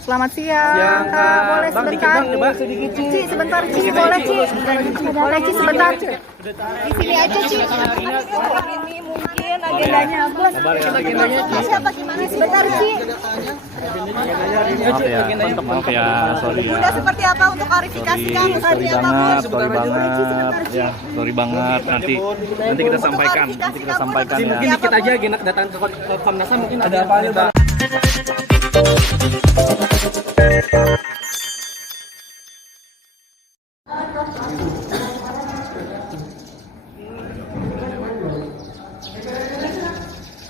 Selamat siang, Kak. Boleh sebentar? Ci, sebentar, Ci. Boleh, Ci. Boleh, Ci, sebentar. Di sini aja, Ci. Ini mungkin agendanya plus. Siapa gimana? Sebentar, Ci. Maaf ya, sorry. Udah seperti apa untuk klarifikasi kamu? Sorry banget. Nanti kita sampaikan. Ya. Mungkin dikit aja agenda kedatangan ke Komnas HAM, mungkin ada apa ya, Bang?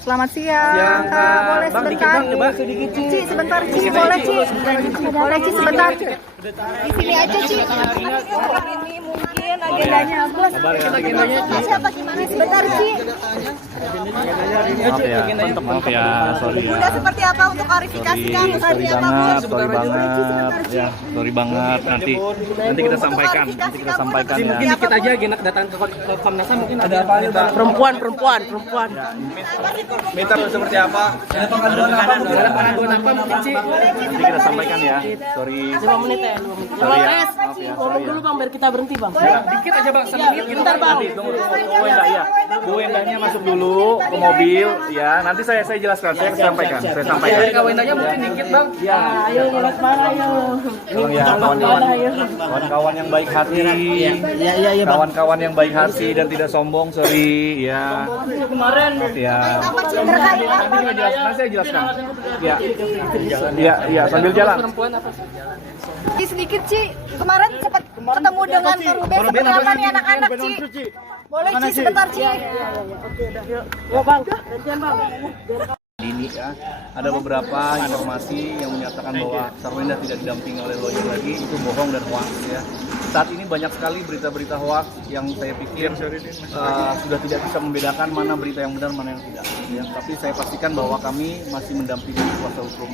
Selamat siang, Kak. Boleh sebentar? Ci, sebentar, Ci. Boleh, Ci. Boleh, Ci, sebentar. Di sini aja, Ci. Ini mungkin agendanya plus. Siapa gimana? Sebentar, Ci. Maaf ya, sorry. Udah seperti apa untuk klarifikasi kamu? Sorry banget. Nanti kita sampaikan. Ya. Mungkin dikit aja agenda kedatangan ke Komnas HAM, mungkin ada apa ya, Bang? Perempuan. Minta seperti apa? Ada pengaduan apa mungkin, Ci? Nanti kita sampaikan ya. Sorry. 5 menit ya. Sorry ya. Maaf ya. Ngomong dulu, Bang, biar kita berhenti, Bang. Dikit aja, Bang. Bentar, Bang. Tunggu. Bu Endanya masuk dulu ke mobil ya. Nanti saya jelaskan, saya sampaikan. Kawin aja mungkin dikit, Bang. Ya. Ayo, lewat mana, ayo. Tolong ya kawan-kawan yang baik hati. Iya, Bang. Kawan-kawan yang baik hati dan tidak sombong, sorry ya. Kemarin Maaf ya. Apa, Ci? Terkait apa? Nanti saya jelaskan. Ya, sambil jalan. perempuan apa sih? Ci, sedikit, Ci. Kemarin sempat ketemu dengan Ruben. Seperti apa nih anak-anak, Ci? Boleh, Ci, sebentar, Ci. Yuk, Bang. Gantian, Bang. Ini ya, ada beberapa informasi yang menyatakan bahwa Sarwenda tidak didampingi oleh lawyer lagi, itu bohong dan hoax ya. Saat ini banyak sekali berita-berita hoax yang saya pikir sudah tidak bisa membedakan mana berita yang benar mana yang tidak. Ya. Tapi saya pastikan bahwa kami masih mendampingi kuasa hukum,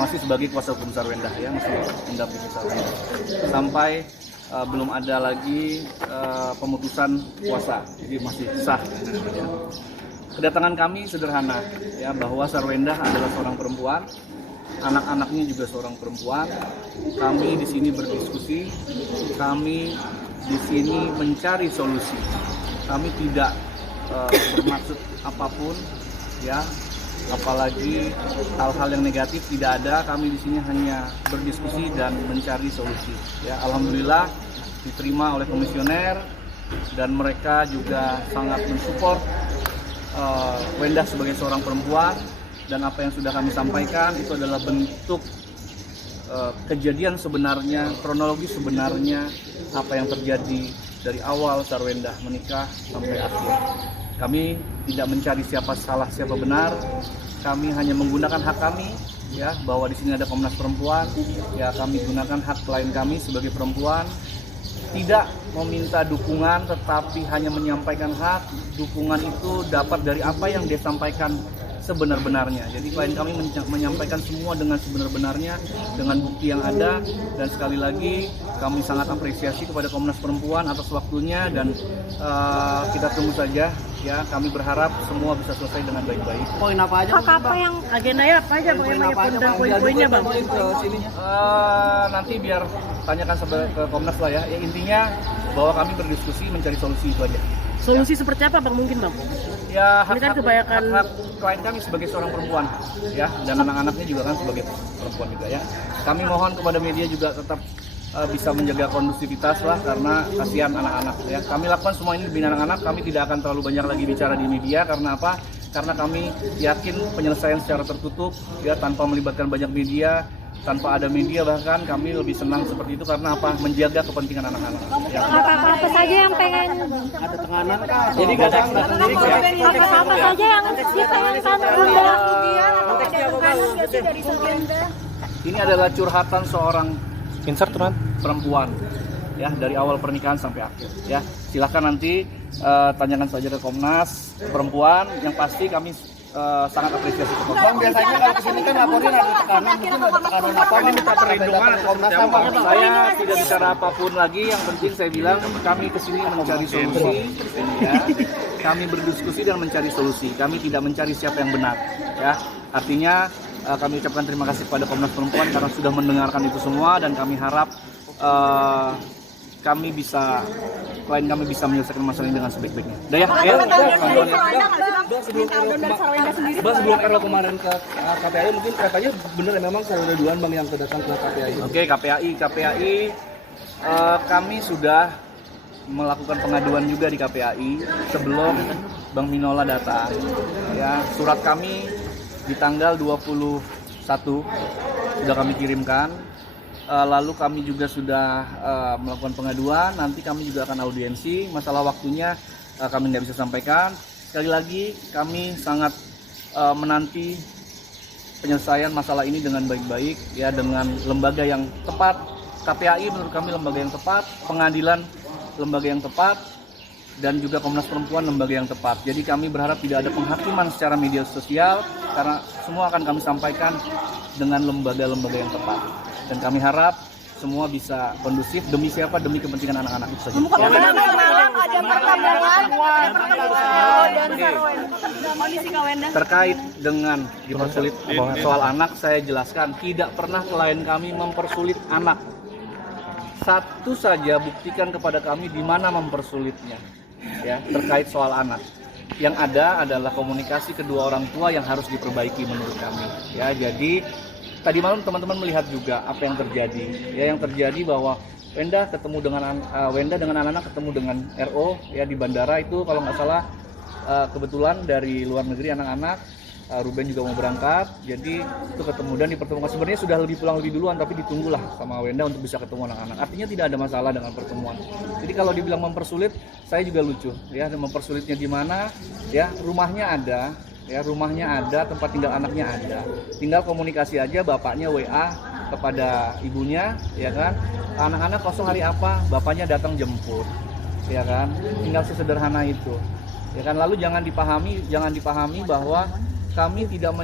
masih sebagai kuasa hukum Sarwenda ya, masih mendampingi Sarwenda sampai belum ada lagi pemutusan kuasa, jadi masih sah. Ya. Kedatangan kami sederhana ya, bahwa Sarwenda adalah seorang perempuan, anak-anaknya juga seorang perempuan. Kami di sini berdiskusi, kami di sini mencari solusi. Kami tidak bermaksud apapun ya, apalagi hal-hal yang negatif tidak ada. Kami di sini hanya berdiskusi dan mencari solusi. Ya, alhamdulillah diterima oleh komisioner dan mereka juga sangat mensupport Wenda sebagai seorang perempuan, dan apa yang sudah kami sampaikan itu adalah bentuk kejadian sebenarnya, kronologi sebenarnya apa yang terjadi dari awal Sarwenda menikah sampai akhir. Kami tidak mencari siapa salah siapa benar, kami hanya menggunakan hak kami ya, bahwa di sini ada Komnas Perempuan ya, kami gunakan hak klien kami sebagai perempuan. Tidak meminta dukungan, tetapi hanya menyampaikan hak. Dukungan itu dapat dari apa yang dia sampaikan sebenar-benarnya. Jadi klien kami menyampaikan semua dengan sebenar-benarnya, dengan bukti yang ada. Dan sekali lagi kami sangat apresiasi kepada Komnas Perempuan atas waktunya, dan kita tunggu saja ya. Kami berharap semua bisa selesai dengan baik-baik. Poin apa aja? Apa yang Agendanya apa aja, Bang? Poin-poinnya, Bang. Nanti biar tanyakan ke Komnas lah ya. Intinya bahwa kami berdiskusi mencari solusi, itu aja. Solusi seperti apa, Bang, mungkin, Bang? Ya, Ini kan kebanyakan hak klien kami sebagai seorang perempuan ya, dan anak-anaknya juga kan sebagai perempuan juga ya. Kami mohon kepada media juga tetap bisa menjaga kondusivitas lah, karena kasihan anak-anak ya. Kami lakukan semua ini demi anak-anak. Kami tidak akan terlalu banyak lagi bicara di media. Karena apa? Karena kami yakin penyelesaian secara tertutup ya, tanpa melibatkan banyak media. Tanpa ada media bahkan kami lebih senang seperti itu. Karena apa? Menjaga kepentingan anak-anak ya. apa saja yang pengen ada tekanan. Jadi nggak ada apa saja yang dipengenkan Bunda? Ini adalah curhatan seorang perempuan ya, dari awal pernikahan sampai akhir ya. Silahkan nanti tanyakan saja ke Komnas Perempuan. Yang pasti kami sangat apresiasi ke Komnas. Bang, biasanya kalau kesini kan laporin ada tekanan, mungkin ada tekanan apa? Ini minta perlindungan atau seperti apa? Saya tidak bicara apapun lagi. Yang penting saya bilang kami kesini mencari solusi ya. kami berdiskusi dan mencari solusi. Kami tidak mencari siapa yang benar. Ya, artinya kami ucapkan terima kasih kepada Komnas Perempuan karena sudah mendengarkan itu semua dan kami harap klien kami bisa menyelesaikan masalah ini dengan sebaik-baiknya. Sebelum Errol kemarin ke KPAI, mungkin katanya benar ya memang Sarwenda duluan Bang yang datang ke KPAI. Oke, KPAI kami sudah melakukan pengaduan juga di KPAI sebelum Bang Minola datang. Ya, surat kami di tanggal 21 sudah kami kirimkan. Lalu kami juga sudah melakukan pengaduan, nanti kami juga akan audiensi. Masalah waktunya kami nggak bisa sampaikan. Sekali lagi kami sangat menanti penyelesaian masalah ini dengan baik-baik, ya, dengan lembaga yang tepat. KPAI menurut kami lembaga yang tepat, pengadilan lembaga yang tepat, dan juga Komnas Perempuan lembaga yang tepat. Jadi kami berharap tidak ada penghakiman secara media sosial karena semua akan kami sampaikan dengan lembaga-lembaga yang tepat. Dan kami harap semua bisa kondusif demi siapa? Demi kepentingan anak-anak itu saja. Terkait dengan dipersulit soal anak, saya jelaskan tidak pernah klien kami mempersulit anak. Satu saja buktikan kepada kami di mana mempersulitnya, ya, terkait soal anak. Yang ada adalah komunikasi kedua orang tua yang harus diperbaiki menurut kami. Ya, jadi tadi malam teman-teman melihat juga apa yang terjadi. Ya, yang terjadi bahwa Wenda dengan anak-anak ketemu dengan RO ya di bandara itu kalau nggak salah kebetulan dari luar negeri anak-anak. Ruben juga mau berangkat, jadi itu ketemu dan dipertemukan. Sebenarnya sudah pulang lebih duluan, tapi ditunggulah sama Wenda untuk bisa ketemu anak-anak. Artinya tidak ada masalah dengan pertemuan. Jadi kalau dibilang mempersulit, saya juga lucu. Ya, mempersulitnya di mana? Ya, rumahnya ada, tempat tinggal anaknya ada. Tinggal komunikasi aja, bapaknya WA kepada ibunya, ya kan? Anak-anak kosong hari apa? Bapaknya datang jemput, ya kan? Tinggal sesederhana itu, ya kan? Lalu jangan dipahami bahwa kami tidak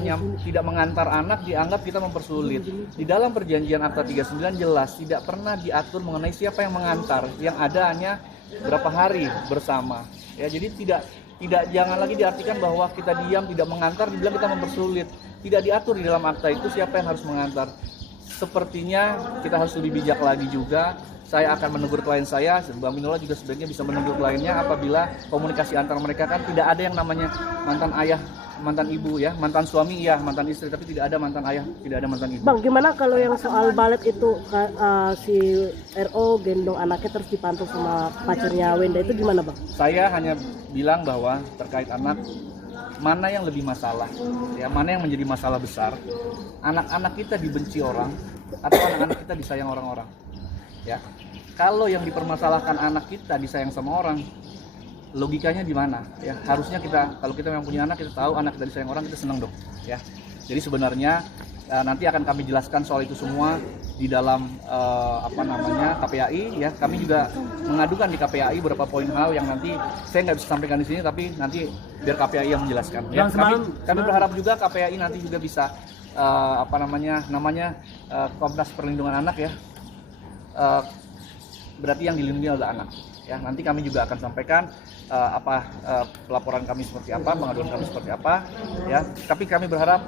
mengantar anak dianggap kita mempersulit. Di dalam perjanjian Akta 39 jelas tidak pernah diatur mengenai siapa yang mengantar. Yang ada hanya berapa hari bersama. Ya, jadi jangan lagi diartikan bahwa kita diam tidak mengantar dibilang kita mempersulit. Tidak diatur di dalam akta itu siapa yang harus mengantar. Sepertinya kita harus lebih bijak lagi juga. Saya akan menegur klien saya, Bang Minola juga sebaiknya bisa menegur kliennya apabila komunikasi antara mereka kan tidak ada yang namanya mantan ayah, mantan ibu ya, mantan suami ya, mantan istri, tapi tidak ada mantan ayah, tidak ada mantan ibu. Bang, gimana kalau yang soal balet itu si RO gendong anaknya terus dipantau sama pacarnya Wenda itu gimana, Bang? Saya hanya bilang bahwa terkait anak mana yang lebih masalah, ya, mana yang menjadi masalah besar, anak-anak kita dibenci orang atau anak-anak kita disayang orang-orang. Ya, kalau yang dipermasalahkan anak kita disayang sama orang, logikanya di mana? Ya, harusnya kalau kita yang punya anak kita tahu anak kita disayang orang, kita senang dong. Ya, jadi sebenarnya nanti akan kami jelaskan soal itu semua di dalam KPAI. Ya, kami juga mengadukan di KPAI beberapa poin hal yang nanti saya nggak bisa sampaikan di sini, tapi nanti biar KPAI yang menjelaskan. Ya, kami berharap juga KPAI nanti juga bisa Komnas Perlindungan Anak ya. Berarti yang dilindungi adalah anak. Ya, nanti kami juga akan sampaikan pelaporan kami seperti apa, pengaduan kami seperti apa. Ya, tapi kami berharap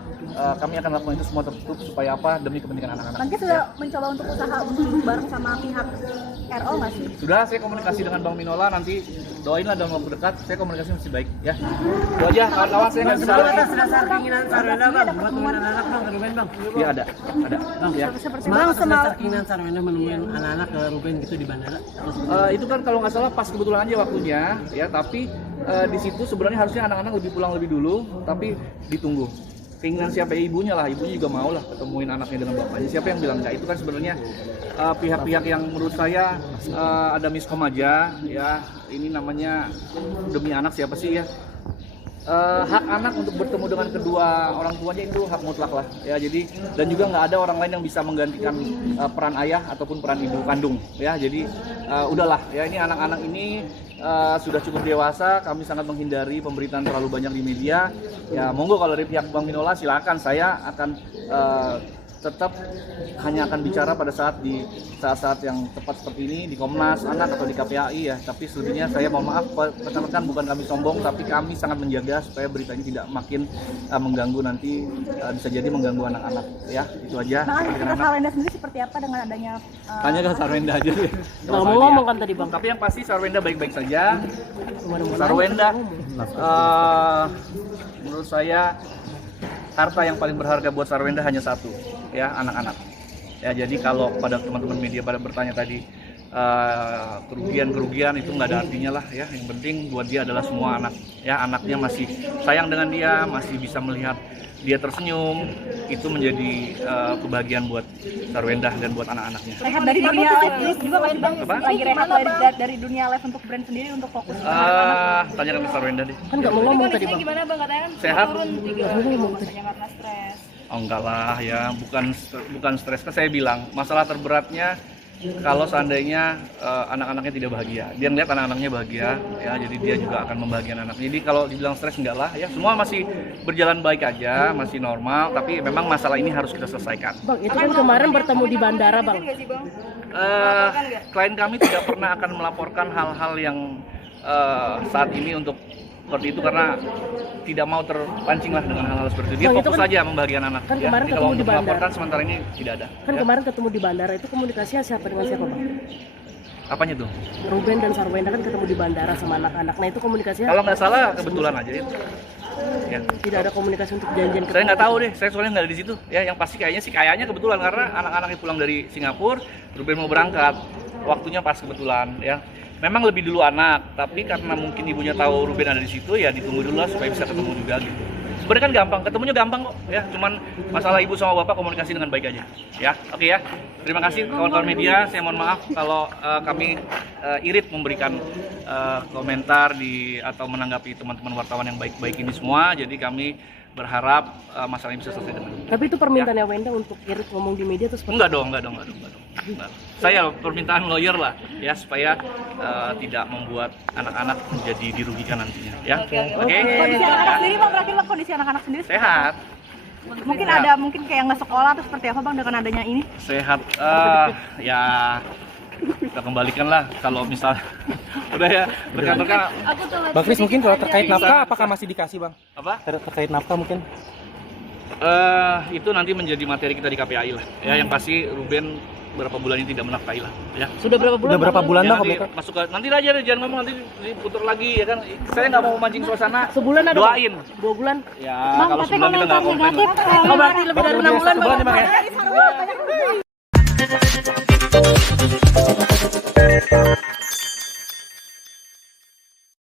kami akan lakukan itu semua tertutup supaya demi kepentingan anak-anak. Bang sudah mencoba untuk usaha untuk bareng sama pihak RO nggak sih? Sudah, saya komunikasi dengan Bang Minola, nanti doainlah dalam waktu dekat. Saya komunikasi masih baik. Ya, itu aja kawan-kawan, saya nggak bisa lagi. Dasar keinginan Sarwenda Bang, buat nemuin anak-anak Bang ke Ruben Bang. Iya ada. Bang, Ya. Dasar keinginan Sarwenda menemuin anak-anak ke Ruben gitu di bandara. Itu kan kalau nggak salah pas kebetulan aja waktunya, ya. Tapi di situ sebenarnya harusnya anak-anak pulang lebih dulu, tapi ditunggu. Keinginan siapa ibunya lah, ibunya juga mau lah ketemuin anaknya dengan bapaknya. Siapa yang bilang enggak? Itu kan sebenarnya pihak-pihak yang menurut saya ada miskom aja, ya. Ini namanya demi anak siapa sih ya? Hak anak untuk bertemu dengan kedua orang tuanya itu hak mutlak lah, ya. Jadi dan juga nggak ada orang lain yang bisa menggantikan peran ayah ataupun peran ibu kandung, ya. Jadi udahlah, ya, ini anak-anak ini sudah cukup dewasa. Kami sangat menghindari pemberitaan terlalu banyak di media. Ya, monggo kalau dari pihak Bang Minola silakan, saya akan tetap hanya akan bicara pada saat di saat-saat yang tepat seperti ini di Komnas Anak atau di KPAI ya. Tapi selebihnya saya mohon maaf rekan-rekan, bukan kami sombong, tapi kami sangat menjaga supaya berita ini tidak makin mengganggu nanti, bisa jadi mengganggu anak-anak ya. Itu aja. Bang, aktivitas Sarwenda sendiri seperti apa dengan adanya Tanya ke Sarwenda aja deh. Nggak mau ngomong kan tadi bang. Tapi yang pasti Sarwenda baik-baik saja. Sarwenda menurut saya harta yang paling berharga buat Sarwenda hanya satu, ya, anak-anak. Ya, jadi kalau pada teman-teman media pada bertanya tadi kerugian itu nggak ada artinya lah ya. Yang penting buat dia adalah semua anak. Ya, anaknya masih sayang dengan dia, masih bisa melihat dia tersenyum, itu menjadi kebahagiaan buat Sarwenda dan buat anak-anaknya. rehat dari dunia live juga masih Bang? Lagi rehat dari dunia live untuk brand sendiri untuk fokus ke anak-anak. Tanyakan ke Sarwenda deh. Kan nggak mau ngomong tadi bang. Gimana Bang, katanya kan Sehat? turun 3 katanya karena stres. Oh enggak lah ya, bukan stres. Kan saya bilang masalah terberatnya kalau seandainya anak-anaknya tidak bahagia. Dia ngeliat anak-anaknya bahagia, ya, jadi dia juga akan membahagiakan anaknya. Jadi kalau dibilang stres enggak lah ya, semua masih berjalan baik aja, masih normal. Tapi memang masalah ini harus kita selesaikan. Bang, itu kan kemarin bertemu di bandara bang. Nggak sih Bang? Klien kami tidak pernah akan melaporkan hal-hal yang saat ini untuk seperti itu karena tidak mau terpancing lah dengan hal-hal seperti itu. Dia Bang, itu fokus kan- saja membahagiakan anak. kan Ya. kemarin Jadi ketemu kalau di untuk bandara. melaporkan sementara ini tidak ada. Kan Ya. kemarin ketemu di bandara itu komunikasinya siapa dengan siapa bang? Apanya tuh? Ruben dan Sarwenda kan ketemu di bandara sama anak-anak. Nah itu komunikasinya Kalau nggak salah kebetulan aja itu. Ya. tidak ada komunikasi untuk janjian Saya nggak tahu deh, saya soalnya nggak ada di situ. Ya, yang pasti kayaknya kebetulan karena anak-anaknya pulang dari Singapura, Ruben mau berangkat, waktunya pas kebetulan. Ya, memang lebih dulu anak, tapi karena mungkin ibunya tahu Ruben ada di situ, ya ditunggu dulu lah supaya bisa ketemu juga gitu. Sebenarnya kan gampang, ketemunya gampang kok. Ya, cuman masalah ibu sama bapak komunikasi dengan baik aja. Ya, oke ya. Terima kasih kawan-kawan media. Saya mohon maaf kalau kami irit memberikan komentar atau menanggapi teman-teman wartawan yang baik-baik ini semua. Jadi kami berharap masalah ini bisa selesai dengan baik. Tapi itu permintaannya Wenda untuk irit ngomong di media terus Enggak dong. Saya permintaan lawyer lah ya supaya tidak membuat anak-anak menjadi dirugikan nantinya ya. Oke. Kondisi anak-anak sendiri Bang, terakhir Bang, kondisi anak-anak sendiri Sehat. mungkin Sehat. ada kayak nggak sekolah atau seperti apa Bang dengan adanya ini? Sehat ya kita kembalikan lah kalau misalnya udah ya rekan-rekan Bang Kris, mungkin kalau terkait nafkah apakah masih dikasih Bang? apa Terkait nafkah mungkin? itu nanti menjadi materi kita di KPAI lah ya. Yang pasti Ruben berapa bulan ini tidak menafkahi lah ya. sudah berapa bulan? Udah berapa bulan Ya, Bang? nanti masuk ke nanti aja deh, jangan ngomong nanti diputar lagi ya kan. Saya nggak mau memancing suasana. Sebulan ada? Doain. 2 bulan? Ya kalau sebulan kita nggak komplain lah. Oh berarti lebih dari 6 bulan Sebulan nih Bang ya? Banyak